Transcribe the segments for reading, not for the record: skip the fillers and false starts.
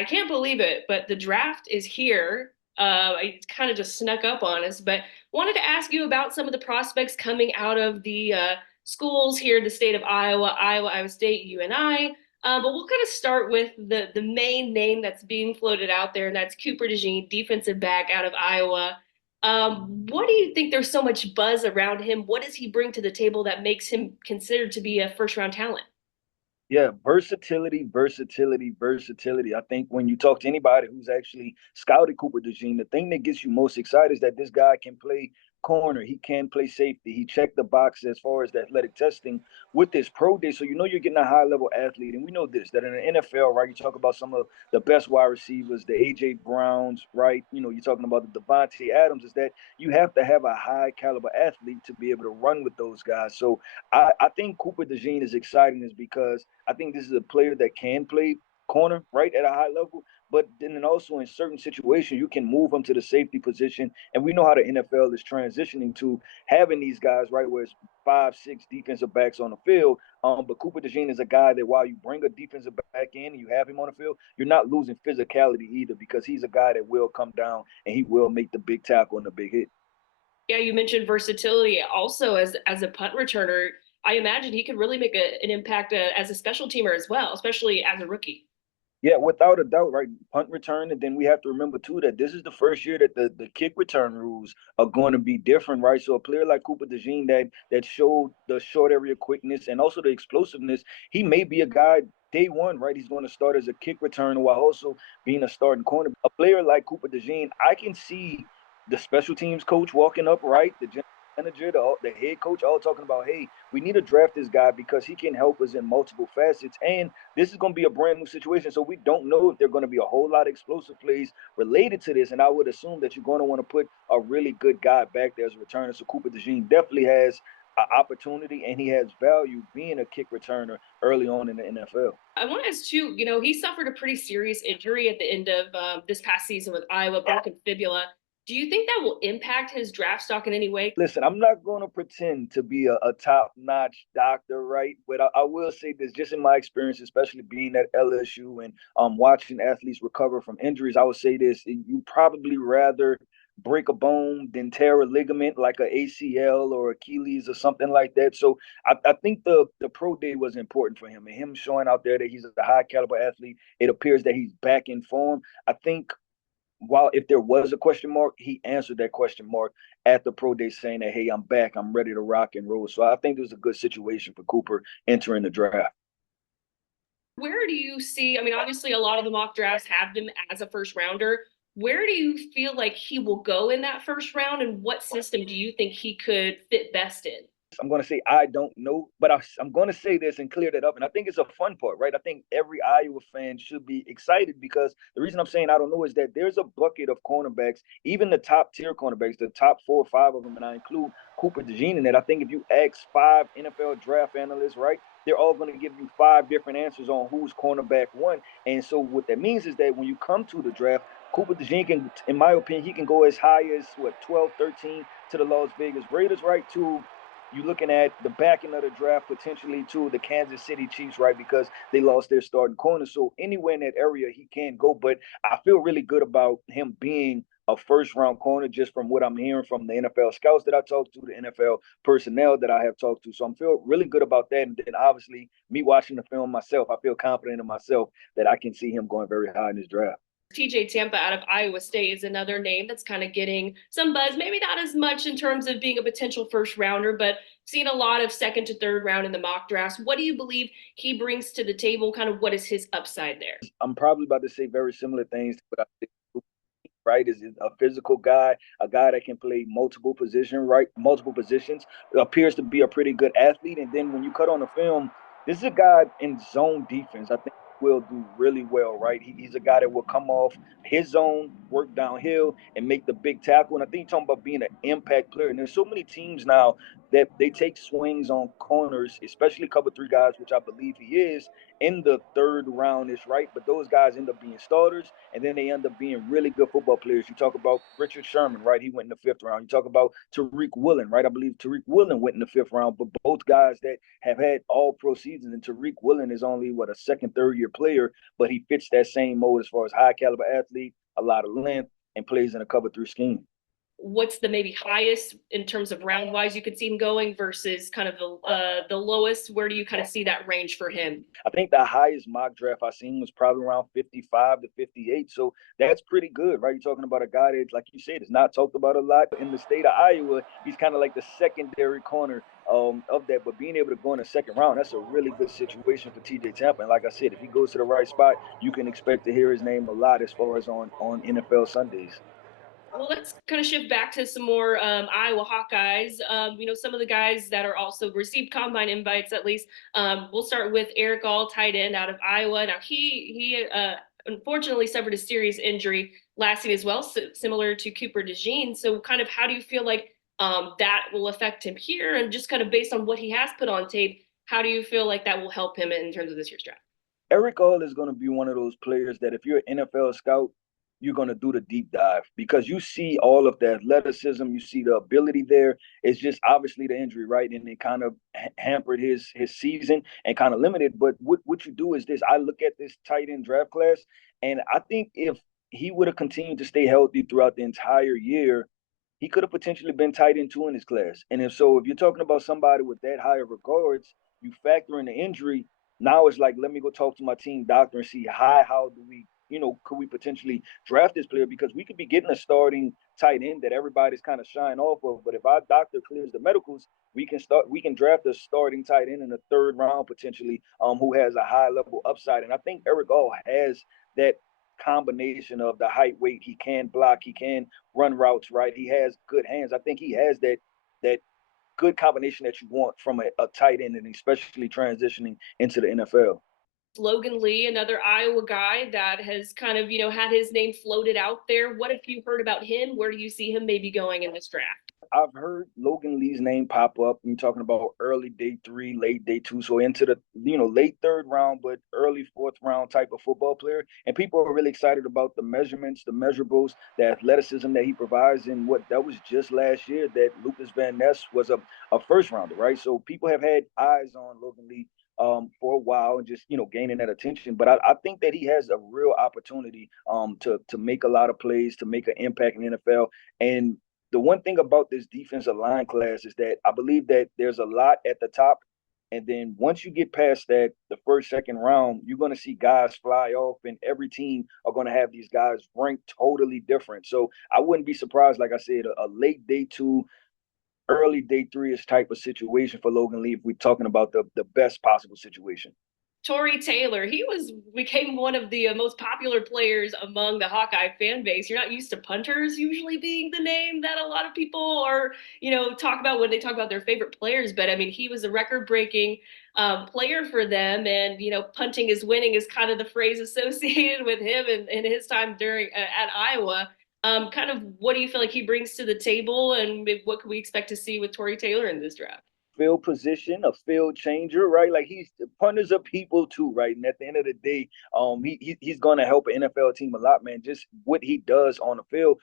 I can't believe it, but the draft is here. It kind of just snuck up on us, but wanted to ask you about some of the prospects coming out of the schools here in the state of Iowa, Iowa State, UNI. But we'll kind of start with the main name that's being floated out there, and that's Cooper DeJean, defensive back out of Iowa. What do you think there's so much buzz around him? What does he bring to the table that makes him considered to be a first round talent? Yeah, versatility, versatility, versatility. I think when you talk to anybody who's actually scouted Cooper DeJean, the thing that gets you most excited is that this guy can play corner. He can play safety. He checked the box as far as the athletic testing with this pro day. So you know you're getting a high level athlete. And we know this, that in the NFL, right, you talk about some of the best wide receivers, the A.J. Browns, right? You know, you're talking about the Devontae Adams, is that you have to have a high caliber athlete to be able to run with those guys. So I think Cooper DeJean is exciting is because I think this is a player that can play corner, right, at a high level. But then also in certain situations, you can move him to the safety position. And we know how the NFL is transitioning to having these guys, right, where it's 5, 6 defensive backs on the field. But Cooper DeJean is a guy that while you bring a defensive back in and you have him on the field, you're not losing physicality either because he's a guy that will come down and he will make the big tackle and the big hit. Yeah, you mentioned versatility. Also, as a punt returner, I imagine he could really make an impact as a special teamer as well, especially as a rookie. Yeah, without a doubt, right? Punt return, and then we have to remember too that this is the first year that the kick return rules are going to be different, right? So a player like Cooper DeJean that showed the short area quickness and also the explosiveness, he may be a guy day one, right? He's going to start as a kick returner while also being a starting corner. A player like Cooper DeJean, I can see the special teams coach walking up, right? The general manager, the head coach, all talking about, hey, we need to draft this guy because he can help us in multiple facets. And this is going to be a brand new situation. So we don't know if there are going to be a whole lot of explosive plays related to this. And I would assume that you're going to want to put a really good guy back there as a returner. So Cooper DeJean definitely has an opportunity and he has value being a kick returner early on in the NFL. I want to ask too, he suffered a pretty serious injury at the end of this past season with Iowa, broken fibula. Do you think that will impact his draft stock in any way? Listen, I'm not going to pretend to be a top notch doctor, right? But I will say this just in my experience, especially being at LSU and watching athletes recover from injuries, I would say this: you probably rather break a bone than tear a ligament like a ACL or Achilles or something like that. So I think the pro day was important for him and him showing out there that he's a high caliber athlete. It appears that he's back in form. I think while if there was a question mark, he answered that question mark at the pro day saying that, hey, I'm back, I'm ready to rock and roll. So I think it was a good situation for Cooper entering the draft. Where do you see? I mean, obviously, a lot of the mock drafts have him as a first rounder. Where do you feel like he will go in that first round, and what system do you think he could fit best in? I'm going to say I don't know, but I'm going to say this and clear that up. And I think it's a fun part, right? I think every Iowa fan should be excited because the reason I'm saying I don't know is that there's a bucket of cornerbacks, even the top tier cornerbacks, the top 4 or 5 of them, and I include Cooper DeJean in that. I think if you ask 5 NFL draft analysts, right, they're all going to give you 5 different answers on who's cornerback one. And so what that means is that when you come to the draft, Cooper DeJean can, in my opinion, he can go as high as what 12, 13 to the Las Vegas Raiders, right? To you're looking at the back end of the draft potentially to the Kansas City Chiefs, right? Because they lost their starting corner. So anywhere in that area he can go. But I feel really good about him being a first round corner just from what I'm hearing from the NFL scouts that I talked to, the NFL personnel that I have talked to. So I'm feel really good about that. And then obviously me watching the film myself, I feel confident in myself that I can see him going very high in this draft. TJ Tampa out of Iowa State is another name that's kind of getting some buzz. Maybe not as much in terms of being a potential first rounder, but seen a lot of second to third round in the mock drafts. What do you believe he brings to the table? Kind of what is his upside there? I'm probably about to say very similar things, but I think right? Is a physical guy, a guy that can play multiple position, right? Multiple positions. Appears to be a pretty good athlete. And then when you cut on the film, this is a guy in zone defense. I think will do really well, right? He's a guy that will come off his zone, work downhill, and make the big tackle. And I think you're talking about being an impact player. And there's so many teams now that they take swings on corners, especially cover three guys, which I believe he is in the third round is right. But those guys end up being starters, and then they end up being really good football players. You talk about Richard Sherman, right? He went in the fifth round. You talk about Tariq Woolen, right? I believe Tariq Woolen went in the fifth round. But both guys that have had all pro seasons, and Tariq Woolen is only a second, third year player, but he fits that same mold as far as high caliber athlete, a lot of length, and plays in a cover three scheme. What's the maybe highest in terms of round wise you could see him going versus kind of the lowest? Where do you kind of see that range for him? I think the highest mock draft I seen was probably around 55 to 58. So that's pretty good, right? You're talking about a guy that, like you said, is not talked about a lot in the state of Iowa. He's kind of like the secondary corner of that. But being able to go in the second round, that's a really good situation for TJ Tampa. And like I said, if he goes to the right spot, you can expect to hear his name a lot as far as on NFL Sundays. Well, let's kind of shift back to some more Iowa Hawkeyes. Some of the guys that are also received combine invites, at least. We'll start with Eric All, tight end out of Iowa. Now, he unfortunately suffered a serious injury last season as well, similar to Cooper DeJean. So, kind of, how do you feel like that will affect him here? And just kind of based on what he has put on tape, how do you feel like that will help him in terms of this year's draft? Eric All is going to be one of those players that if you're an NFL scout, you're going to do the deep dive because you see all of the athleticism, you see the ability there. It's just obviously the injury, right? And it kind of hampered his season and kind of limited. But what you do is this: I look at this tight end draft class, and I think if he would have continued to stay healthy throughout the entire year, he could have potentially been tight end two in his class. And if so, if you're talking about somebody with that higher regards, you factor in the injury. Now it's like, let me go talk to my team doctor and see how do we, could we potentially draft this player because we could be getting a starting tight end that everybody's kind of shying off of. But if our doctor clears the medicals, we can draft a starting tight end in the third round potentially, who has a high level upside. And I think Eric All has that combination of the height, weight. He can block, he can run routes, right? He has good hands. I think he has that good combination that you want from a tight end, and especially transitioning into the NFL. Logan Lee, another Iowa guy that has kind of, had his name floated out there. What have you heard about him? Where do you see him maybe going in this draft? I've heard Logan Lee's name pop up. You're talking about early day three, late day two, so into the late third round, but early fourth round type of football player. And people are really excited about the measurements, the measurables, the athleticism that he provides. And what that was just last year that Lucas Van Ness was a first rounder, right? So people have had eyes on Logan Lee for a while and just gaining that attention. But I think that he has a real opportunity to make a lot of plays, to make an impact in the NFL. And the one thing about this defensive line class is that I believe that there's a lot at the top. And then once you get past that, the first, second round, you're going to see guys fly off, and every team are going to have these guys ranked totally different. So I wouldn't be surprised, like I said, a late day two, early day three is type of situation for Logan Lee if we're talking about the best possible situation. Tory Taylor, he became one of the most popular players among the Hawkeye fan base. You're not used to punters usually being the name that a lot of people are, talk about when they talk about their favorite players. But I mean, he was a record-breaking player for them, and punting is winning is kind of the phrase associated with him and his time during at Iowa. Kind of, what do you feel like he brings to the table, and what can we expect to see with Tory Taylor in this draft? Field position, a field changer, right? Like punters are people too, right? And at the end of the day, he's gonna help an NFL team a lot, man. Just what he does on the field,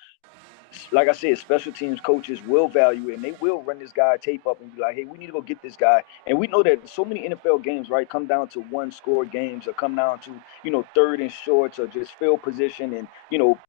like I said, special teams coaches will value it and they will run this guy tape up and be like, hey, we need to go get this guy. And we know that so many NFL games, right, come down to one score games or come down to, third and shorts or just field position and,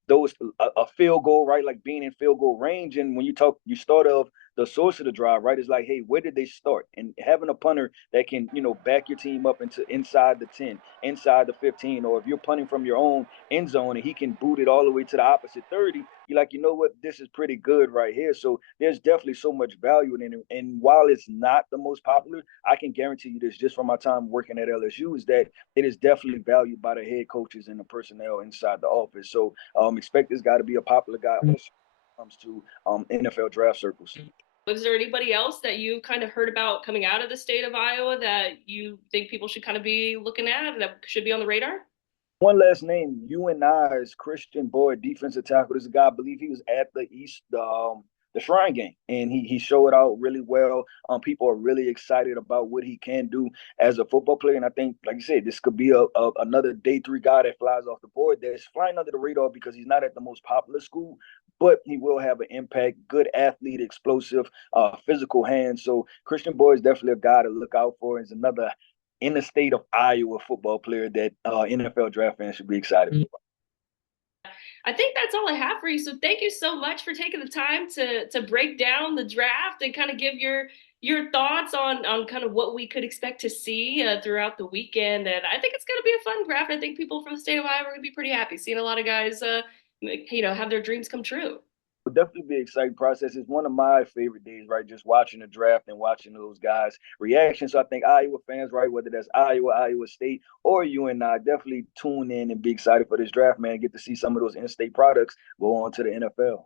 those a field goal, right? Like being in field goal range. And when you start off the source of the drive, right? It's like, hey, where did they start? And having a punter that can, back your team up into inside the 10, inside the 15, or if you're punting from your own end zone and he can boot it all the way to the opposite 30, you're like, you know what, this is pretty good right here. So there's definitely so much value in it. And while it's not the most popular, I can guarantee you this just from my time working at LSU is that it is definitely valued by the head coaches and the personnel inside the office. So expect this guy to be a popular guy when it comes to NFL draft circles. Was there anybody else that you kind of heard about coming out of the state of Iowa that you think people should kind of be looking at that should be on the radar? One last name, UNI's Christian Boyd, defensive tackle. This is a guy, I believe he was at the the Shrine Game, and he showed out really well. People are really excited about what he can do as a football player, and I think, like you said, this could be another day three guy that flies off the board that's flying under the radar because he's not at the most popular school, but he will have an impact. Good athlete, explosive, physical hands. So Christian Boyd is definitely a guy to look out for. Is another in the state of Iowa football player that NFL draft fans should be excited about. I think that's all I have for you. So thank you so much for taking the time to break down the draft and kind of give your thoughts on kind of what we could expect to see throughout the weekend. And I think it's going to be a fun draft. I think people from the state of Iowa are going to be pretty happy seeing a lot of guys, have their dreams come true. It'll definitely be an exciting process. It's one of my favorite days, right? Just watching the draft and watching those guys' reactions. So I think Iowa fans, right, whether that's Iowa, Iowa State, or UNI, definitely tune in and be excited for this draft, man. Get to see some of those in-state products go on to the NFL.